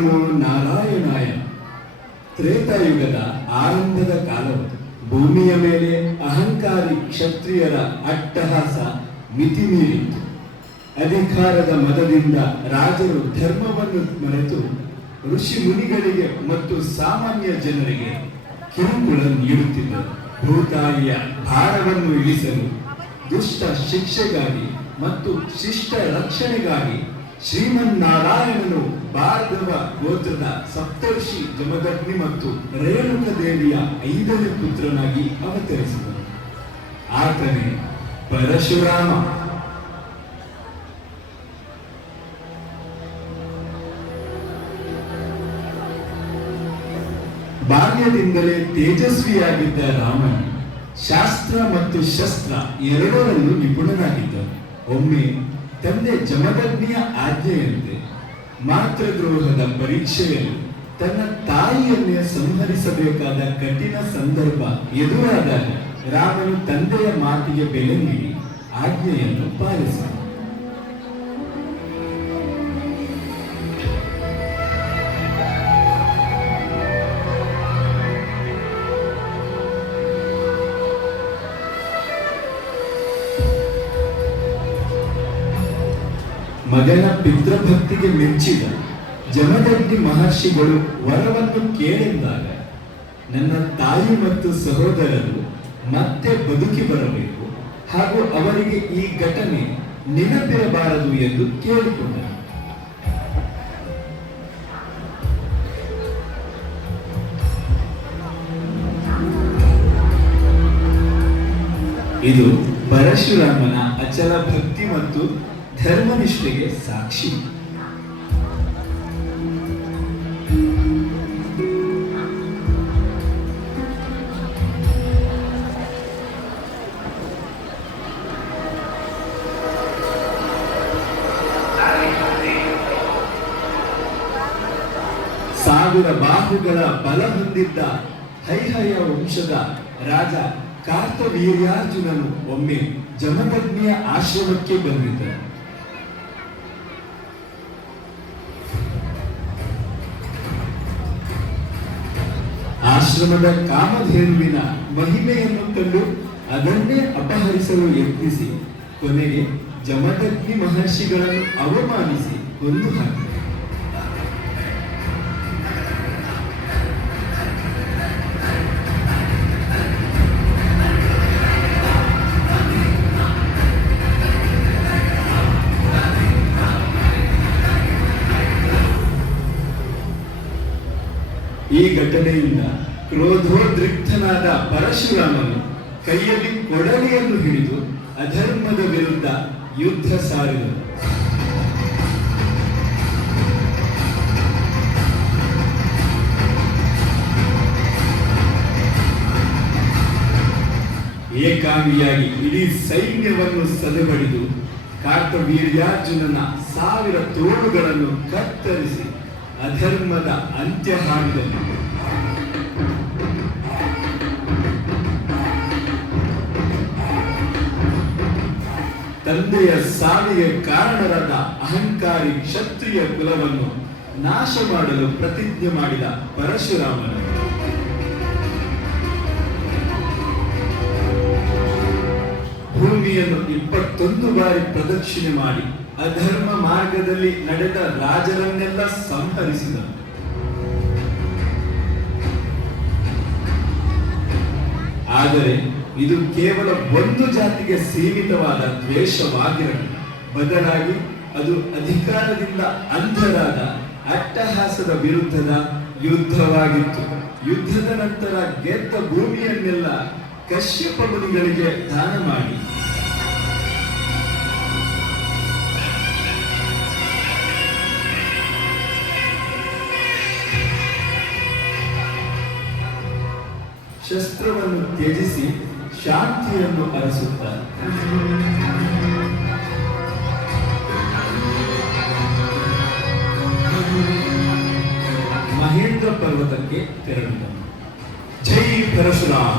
ನಮೋ ನಾರಾಯಣಾಯ. ತ್ರೇತಾಯುಗದ ಆರಂಭದ ಕಾಲವು. ಭೂಮಿಯ ಮೇಲೆ ಅಹಂಕಾರಿ ಕ್ಷತ್ರಿಯರ ಅಟ್ಟಹಾಸ ಮಿತಿ ಮೀರಿತ್ತು. ಅಧಿಕಾರದ ಮದದಿಂದ ರಾಜರು ಧರ್ಮವನ್ನು ಮರೆತು ಋಷಿ ಮುನಿಗಳಿಗೆ ಮತ್ತು ಸಾಮಾನ್ಯ ಜನರಿಗೆ ಕಿರುಕುಳ ನೀಡುತ್ತಿದ್ದರು. ಭೂತಾಯಿಯ ಭಾರವನ್ನು ಇಳಿಸಲು, ದುಷ್ಟ ಶಿಕ್ಷೆಗಾಗಿ ಮತ್ತು ಶಿಷ್ಟ ರಕ್ಷಣೆಗಾಗಿ ಶ್ರೀಮನ್ನಾರಾಯಣನು ಭಾರ್ಗವ ಗೋತ್ರದ ಸಪ್ತರ್ಷಿ ಜಮದಗ್ನಿ ಮತ್ತು ರೇಣುಕ ದೇವಿಯ 5ನೇ ಪುತ್ರನಾಗಿ ಅವತರಿಸಿದನು. ಆತನೇ ಪರಶುರಾಮ. ಬಾಲ್ಯದಿಂದಲೇ ತೇಜಸ್ವಿಯಾಗಿದ್ದ ರಾಮನು ಶಾಸ್ತ್ರ ಮತ್ತು ಶಸ್ತ್ರ ಎರಡರಲ್ಲೂ ನಿಪುಣನಾಗಿದ್ದನು. ಒಮ್ಮೆ ತಂದೆ ಜಮದಗ್ನಿಯ ಆಜ್ಞೆಯಂತೆ ಮಾತೃದ್ರೋಹದ ಪರೀಕ್ಷೆಯಲ್ಲಿ ತನ್ನ ತಾಯಿಯನ್ನೇ ಸಂಹರಿಸಬೇಕಾದ ಕಠಿಣ ಸಂದರ್ಭ ಎದುರಾದಾಗ ರಾಮನು ತಂದೆಯ ಮಾತಿಗೆ ಬೆಲೆ ನೀಡಿ ಆಜ್ಞೆಯನ್ನು ಪಾಲಿಸಿದ. ಮಗನ ಪಿತೃಭಕ್ತಿಗೆ ಮೆಚ್ಚಿದ ಜಮದಗ್ನಿ ಮಹರ್ಷಿಗಳು ವರವನ್ನು ಕೇಳಿದಾಗ, ನನ್ನ ತಾಯಿ ಮತ್ತು ಸಹೋದರರು ಮತ್ತೆ ಬದುಕಿ ಬರಬೇಕು ಹಾಗೂ ಅವರಿಗೆ ಈ ಘಟನೆ ನೆನಪಿರಬಾರದು ಎಂದು ಕೇಳಿಕೊಂಡರು. ಇದು ಪರಶುರಾಮನ ಅಚಲ ಭಕ್ತಿ ಮತ್ತು ಧರ್ಮನಿಷ್ಠೆಗೆ ಸಾಕ್ಷಿ. ಸಾವಿರ ಬಾಹುಗಳ ಬಲ ಹೊಂದಿದ್ದ ಹೈಹಯ ವಂಶದ ರಾಜ ಕಾರ್ತವೀರ್ಯಾರ್ಜುನನು ಒಮ್ಮೆ ಜಮದಗ್ನಿಯ ಆಶ್ರಮಕ್ಕೆ ಬಂದಿದ್ದ. ಆಶ್ರಮದ ಕಾಮಧೇನುವಿನ ಮಹಿಮೆಯನ್ನು ಕಂಡು ಅದನ್ನೇ ಅಪಹರಿಸಲು ಯತ್ನಿಸಿ ಕೊನೆಗೆ ಜಮದಗ್ನಿ ಮಹರ್ಷಿಗಳನ್ನು ಅವಮಾನಿಸಿ ಕೊಂದು ಹಾಕಿದ. ಈ ಘಟನೆಯಿಂದ ಕ್ರೋಧೋದ್ರಿಕ್ತನಾದ ಪರಶುರಾಮನು ಕೈಯಲ್ಲಿ ಕೊಡಲಿಯನ್ನು ಹಿಡಿದು ಅಧರ್ಮದ ವಿರುದ್ಧ ಯುದ್ಧ ಸಾರಿದನು. ಏಕಾಂಗಿಯಾಗಿ ಇಡೀ ಸೈನ್ಯವನ್ನು ಸದೆಬಡಿದು ಕಾರ್ತವೀರ್ಯಾರ್ಜುನನ 1000 ತೋಳುಗಳನ್ನು ಕತ್ತರಿಸಿ ಅಧರ್ಮದ ಅಂತ್ಯ ಹಾಡಿದನು. ತಂದೆಯ ಸಾವಿಗೆ ಕಾರಣರಾದ ಅಹಂಕಾರಿ ಕ್ಷತ್ರಿಯ ಕುಲವನ್ನು ನಾಶ ಮಾಡಲು ಪ್ರತಿಜ್ಞೆ ಮಾಡಿದ ಪರಶುರಾಮನು ಭೂಮಿಯನ್ನು 21 ಬಾರಿ ಪ್ರದಕ್ಷಿಣೆ ಮಾಡಿ ಅಧರ್ಮ ಮಾರ್ಗದಲ್ಲಿ ನಡೆದ ರಾಜರನ್ನೆಲ್ಲ ಸಂಹರಿಸಿದನು. ಆದರೆ ಇದು ಕೇವಲ ಒಂದು ಜಾತಿಗೆ ಸೀಮಿತವಾದ ದ್ವೇಷವಾಗಿರಲಿಲ್ಲ. ಬದಲಾಗಿ ಅದು ಅಧಿಕಾರದಿಂದ ಅಂಧರಾದ ಅಟ್ಟಹಾಸದ ವಿರುದ್ಧದ ಯುದ್ಧವಾಗಿತ್ತು. ಯುದ್ಧದ ನಂತರ ಗೆದ್ದ ಭೂಮಿಯನ್ನೆಲ್ಲ ಕಶ್ಯಪ ಮುನಿಗಳಿಗೆ ದಾನ ಮಾಡಿ ಶಸ್ತ್ರವನ್ನು ತ್ಯಜಿಸಿ ಶಾಂತಿಯನ್ನು ಅರಸುತ್ತಾರೆ. ಮಹೇಂದ್ರ ಪರ್ವತಕ್ಕೆ ತೆರಳಿದನು. ಜೈ ಪರಶುರಾಮ.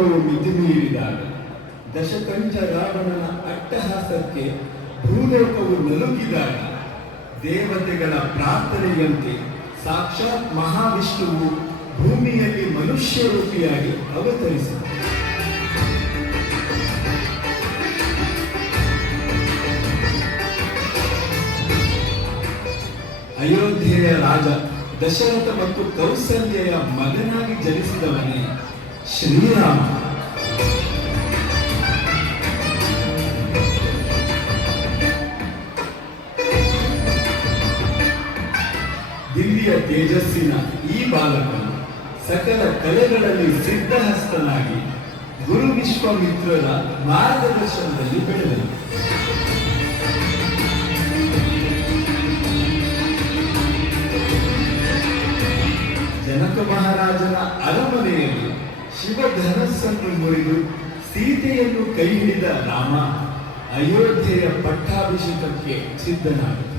ಕೋಪವು ಮಿತಿಮೀರಿದಾಗ, ದಶಕಂಠ ರಾವಣನ ಅಟ್ಟಹಾಸಕ್ಕೆ ಭೂಲೋಕವು ನಲುಗಿದಾಗ, ದೇವತೆಗಳ ಪ್ರಾರ್ಥನೆಯಂತೆ ಸಾಕ್ಷಾತ್ ಮಹಾವಿಷ್ಣುವು ಭೂಮಿಯಲ್ಲಿ ಮನುಷ್ಯ ರೂಪಿಯಾಗಿ ಅವತರಿಸಿದ. ಅಯೋಧ್ಯೆಯ ರಾಜ ದಶರಥ ಮತ್ತು ಕೌಸಲ್ಯೆಯ ಮಗನಾಗಿ ಜನಿಸಿದವನೇ ಶ್ರೀರಾಮ. ದಿವ್ಯ ತೇಜಸ್ಸಿನ ಈ ಬಾಲಕನು ಸಕಲ ಕಲೆಗಳಲ್ಲಿ ಸಿದ್ಧಹಸ್ತನಾಗಿ ಗುರು ವಿಶ್ವಾಮಿತ್ರರ ಮಾರ್ಗದರ್ಶನದಲ್ಲಿ ಬೆಳೆದನು. ಜನಕ ಮಹಾರಾಜನ ಅರಮನೆಯಲ್ಲಿ ಶಿವಧನಸ್ಸನ್ನು ಮುರಿದು ಸೀತೆಯನ್ನು ಕೈ ಹಿಡಿದ ರಾಮ ಅಯೋಧ್ಯೆಯ ಪಟ್ಟಾಭಿಷೇಕಕ್ಕೆ ಸಿದ್ಧನಾಗುತ್ತಾನೆ.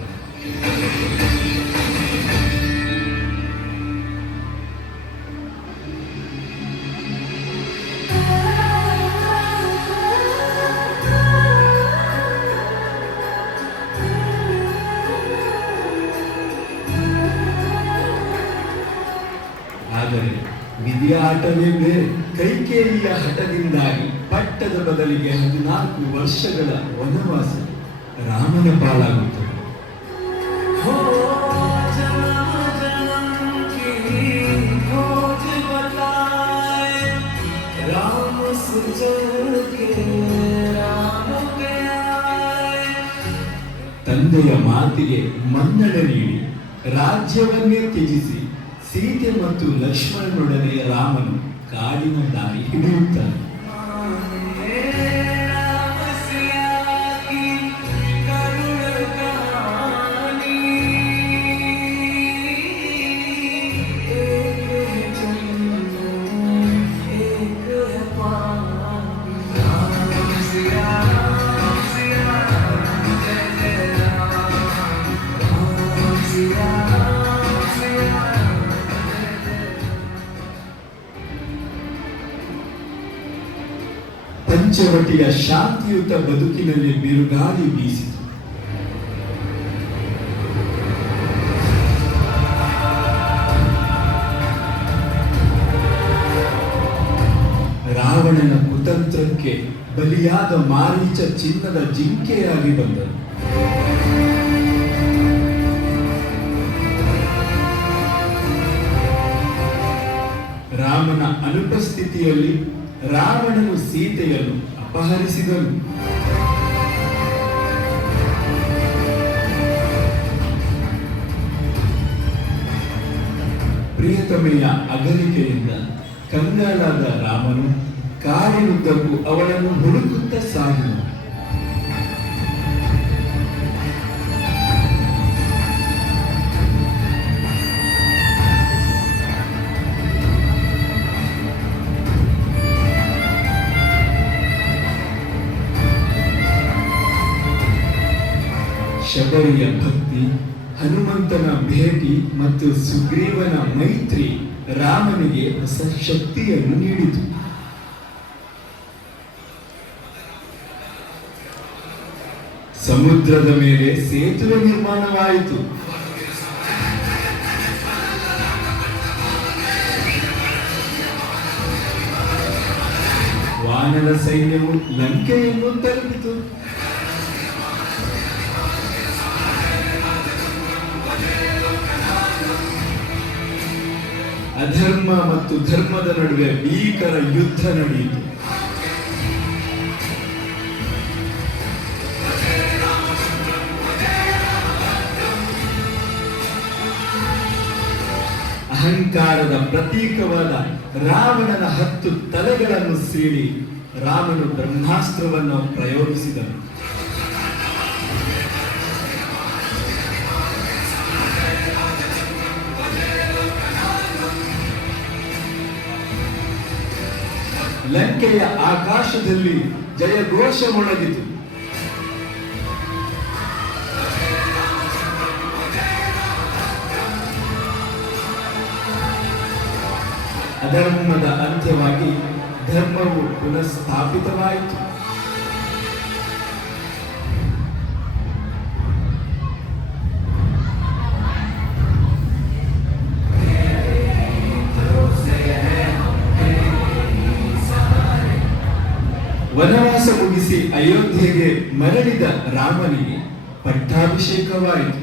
ಆದರೆ ವಿಧಿಯ ಆಟವೇ ಬೇರೆ. ಕೈಕೇಯಿಯ ಹಠದಿಂದಾಗಿ ಪಟ್ಟದ ಬದಲಿಗೆ 14 ವರ್ಷಗಳ ವನವಾಸ ರಾಮನ ಪಾಲಾಗುತ್ತದೆ. ತಂದೆಯ ಮಾತಿಗೆ ಮನ್ನಣೆ ನೀಡಿ ರಾಜ್ಯವನ್ನೇ ತ್ಯಜಿಸಿ ಸೀತೆ ಮತ್ತು ಲಕ್ಷ್ಮಣನೊಡನೆ ರಾಮನು ಕಾಡಿನ ದಾರಿ ಹಿಡಿಯುತ್ತಾನೆ. ಪಂಚವಟಿಯ ಶಾಂತಿಯುತ ಬದುಕಿನಲ್ಲಿ ಬಿರುಗಾಳಿ ಬೀಸಿತು. ರಾವಣನ ಕುತಂತ್ರಕ್ಕೆ ಬಲಿಯಾದ ಮಾರೀಚ ಚಿನ್ನದ ಜಿಂಕೆಯಾಗಿ ಬಂದನು. ರಾಮನ ಅನುಪಸ್ಥಿತಿಯಲ್ಲಿ ರಾವಣನು ಸೀತೆಯನ್ನು ಅಪಹರಿಸಿದನು. ಪ್ರಿಯತಮೆಯ ಅಗಲಿಕೆಯಿಂದ ಕಂಗಾಲಾದ ರಾಮನು ಕಾಡಿನುದ್ದಕ್ಕೂ ಅವಳನ್ನು ಹುಡುಕುತ್ತಾ ಸಾಗಿದನು. ಶಬರಿಯ ಭಕ್ತಿ, ಹನುಮಂತನ ಭೇಟಿ ಮತ್ತು ಸುಗ್ರೀವನ ಮೈತ್ರಿ ರಾಮನಿಗೆ ಹೊಸ ಶಕ್ತಿಯನ್ನು ನೀಡಿತು. ಸಮುದ್ರದ ಮೇಲೆ ಸೇತುವೆ ನಿರ್ಮಾಣವಾಯಿತು. ವಾನರ ಸೈನ್ಯವು ಲಂಕೆಯನ್ನು ತಲುಪಿತು. ಅಧರ್ಮ ಮತ್ತು ಧರ್ಮದ ನಡುವೆ ಭೀಕರ ಯುದ್ಧ ನಡೆಯಿತು. ಅಹಂಕಾರದ ಪ್ರತೀಕವಾದ ರಾವಣನ 10 ತಲೆಗಳನ್ನು ಸೀಳಿ ರಾಮನು ಬ್ರಹ್ಮಾಸ್ತ್ರವನ್ನು ಪ್ರಯೋಗಿಸಿದನು. ಲಂಕೆಯ ಆಕಾಶದಲ್ಲಿ ಜಯಘೋಷ ಮೊಳಗಿತು. ಅಧರ್ಮದ ಅಂತ್ಯವಾಗಿ ಧರ್ಮವು ಪುನಃಸ್ಥಾಪಿತವಾಯಿತು. ವನವಾಸ ಮುಗಿಸಿ ಅಯೋಧ್ಯೆಗೆ ಮರಳಿದ ರಾಮನಿಗೆ ಪಟ್ಟಾಭಿಷೇಕವಾಯಿತು.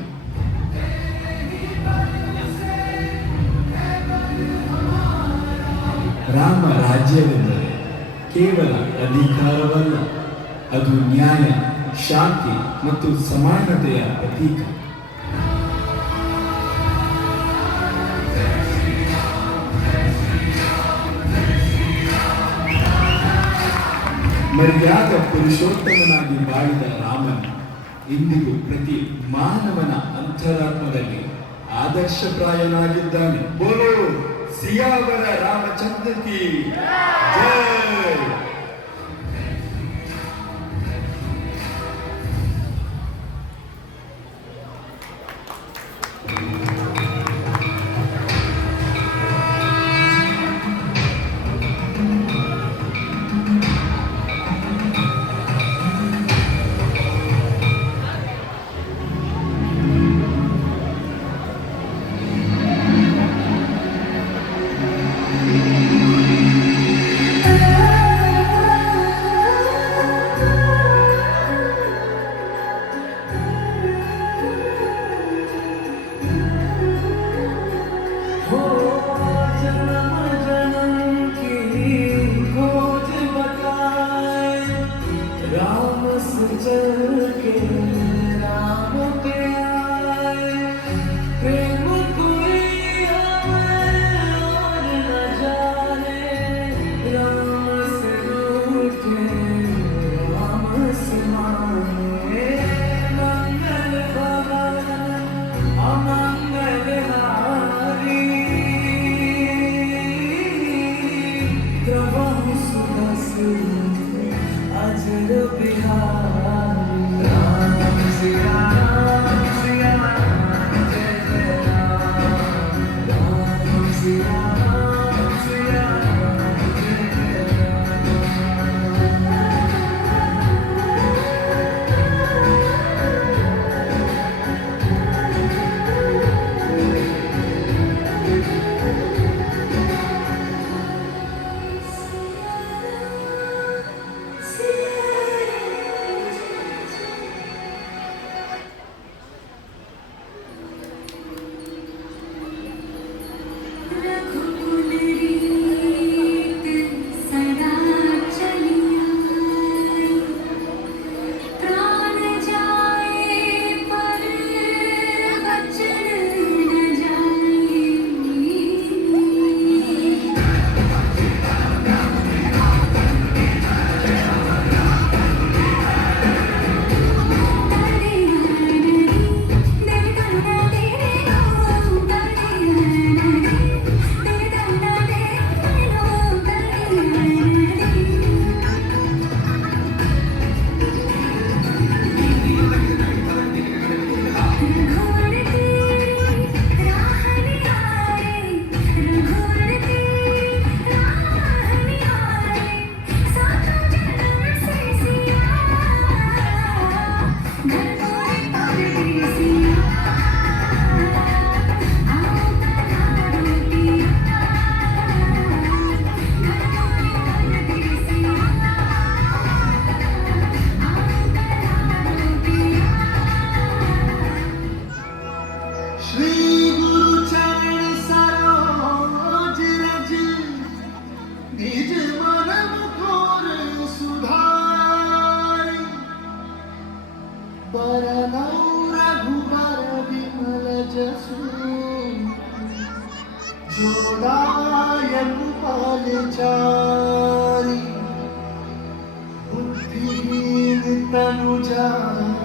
ರಾಮ ರಾಜ್ಯವೆಂದರೆ ಕೇವಲ ಅಧಿಕಾರವಲ್ಲ, ಅದು ನ್ಯಾಯ, ಶಾಂತಿ ಮತ್ತು ಸಮಾನತೆಯ ಪ್ರತೀಕ. ಮರ್ಯಾದ ಪುರುಷೋತ್ತಮನಾಗಿ ಬಾಳಿದ ರಾಮನ ಇಂದಿಗೂ ಪ್ರತಿ ಮಾನವನ ಅಂತರಾತ್ಮದಲ್ಲಿ ಆದರ್ಶಪ್ರಾಯನಾಗಿದ್ದಾನೆ. ಬೋಲೋ ಸಿಯಾವರ ರಾಮಚಂದ್ರ ಕಿ ಜೈ. जोदायन पालचारी बुद्धिहीन तनु जान